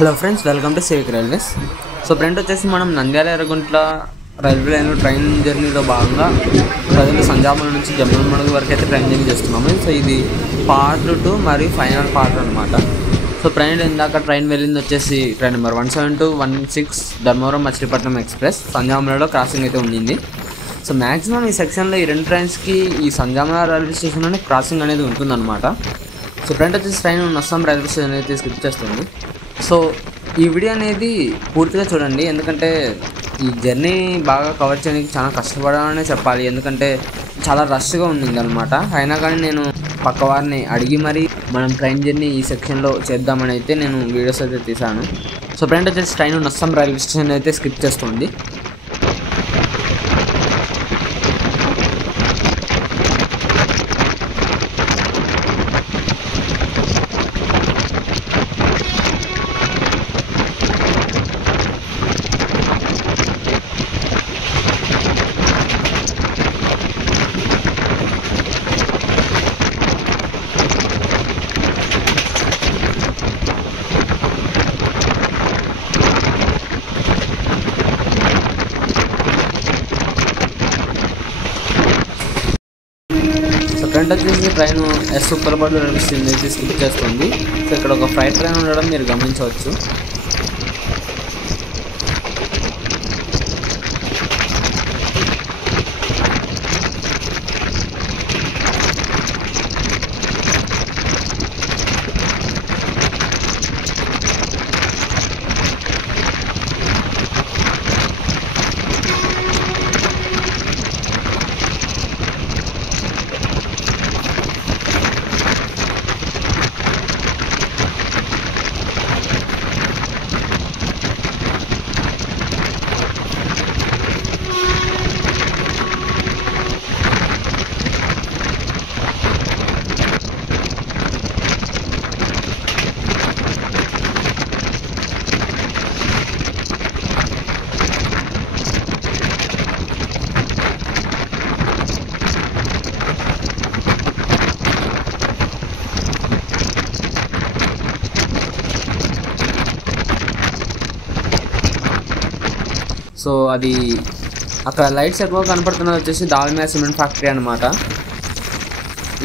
Hello friends, welcome to Sevik railways. So friend వచ్చేసి మనం Nandyal Erraguntla railway లైన్లో ట్రైన్ జర్నీలో భాగంగా ప్రజెంట్ సంజామల నుంచి జమ్మలమడుగు వరకు అయితే ట్రైన్ జర్నీ చేస్తున్నాము. సో ఇది పార్ట్ 2 మరియు ఫైనల్ పార్ట్ అనమాట. సో ఇందాక ట్రైన్ వెళ్ళింది వచ్చేసి train number 17216 Dharmavaram Machilipatnam express సంజామలలో క్రాసింగ్ అయితే ఉండింది. సో మ్యాక్సిమం ఈ సెక్షన్లో ఈ రెండు ట్రైన్స్కి ఈ సంజామల రైల్వే స్టేషన్లోనే క్రాసింగ్ అనేది ఉంటుందన్నమాట. సో ఫ్రెండ్ వచ్చేసి ట్రైన్ నొస్సం రైల్వే స్టేషన్ అయితే స్కిప్ చేస్తుంది. సో ఈ వీడియో అనేది పూర్తిగా చూడండి, ఎందుకంటే ఈ జర్నీ బాగా కవర్ చేయడానికి చాలా కష్టపడాలనే చెప్పాలి. ఎందుకంటే చాలా రష్గా ఉండింది అనమాట. అయినా కానీ నేను పక్క వారిని అడిగి మరీ మనం ట్రైన్ జర్నీ ఈ సెక్షన్లో చేద్దామని అయితే నేను వీడియోస్ అయితే తీశాను. సో ఫ్రెండ్ వచ్చేసి ట్రైన్ నొస్సం రైల్వే స్టేషన్ అయితే స్కిప్ చేస్తుంది. ఫ్రంట్ వచ్చేసి ట్రైన్ ఎస్ ఉప్పలపాడు రైల్వే స్టేషన్ అయితే స్కిప్ చేస్తుంది. సో ఇక్కడ ఒక ఫ్రైట్ ట్రైన్ ఉండడం మీరు గమనించవచ్చు. సో అది అక్కడ లైట్స్ ఎక్కువ కనపడుతున్నది వచ్చేసి దాల్మియా సిమెంట్ ఫ్యాక్టరీ అనమాట.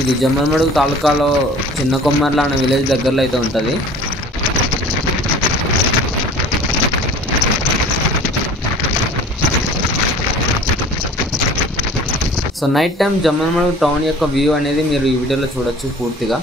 ఇది జమ్మలమడుగు తాలూకాలో చిన్న కొమ్మర్ల అనే విలేజ్ దగ్గరలో అయితే ఉంటుంది. So night time Jammalamadugu town యొక్క వ్యూ అనేది మీరు ఈ వీడియోలో చూడొచ్చు పూర్తిగా.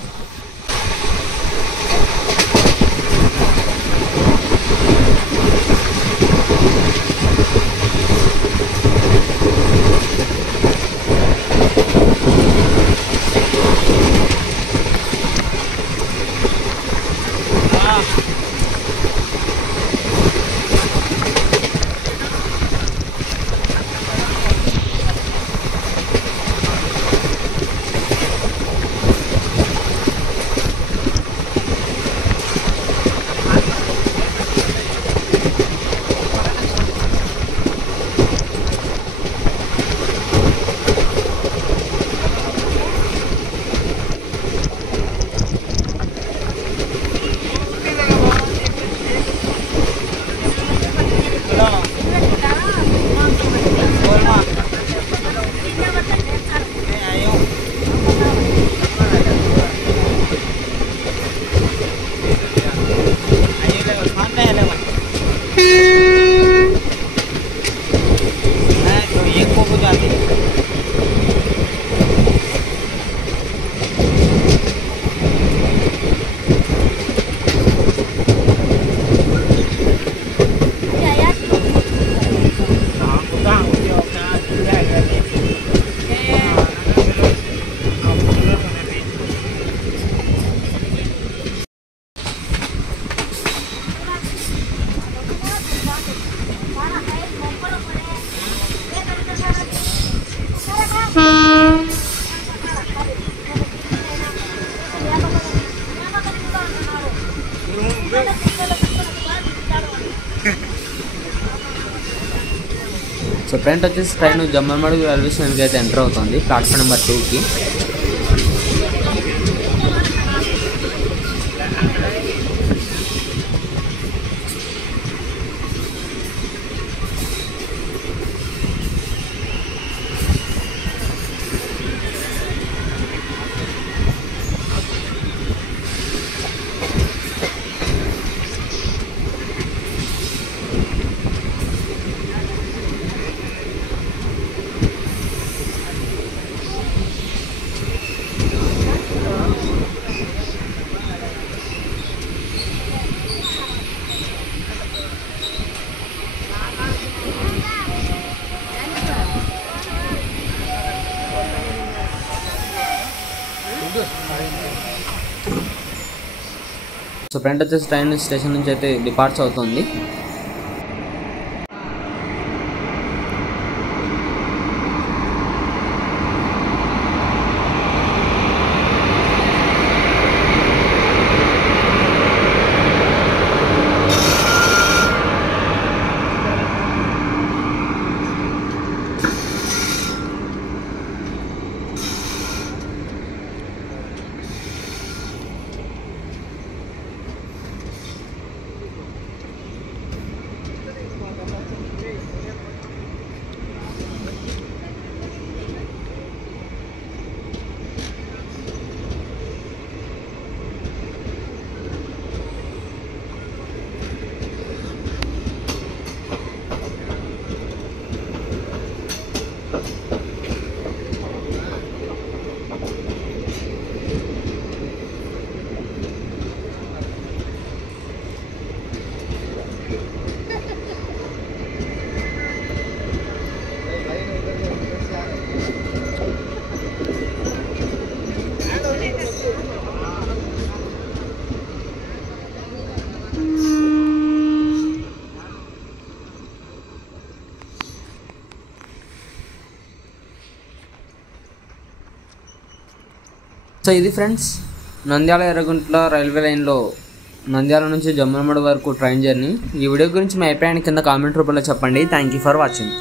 సో ఫ్రెండ్ వచ్చేసి ట్రైన్ జమ్మలమడుగు రైల్వే స్టేషన్కి అయితే ఎంటర్ అవుతుంది ప్లాట్ఫామ్ నెంబర్ 2కి. సో ఫ్రెండ్ వచ్చేసి ట్రైన్ స్టేషన్ నుంచి అయితే డిపార్ట్స్ అవుతుంది. సో ఇది ఫ్రెండ్స్ నంద్యాల ఎర్రగుంట్ల రైల్వే లైన్లో నంద్యాల నుంచి జమ్మలమడుగు వరకు ట్రైన్ జర్నీ. ఈ వీడియో గురించి మీ అభిప్రాయాన్ని కింద కామెంట్ రూపంలో చెప్పండి. Thank you for watching.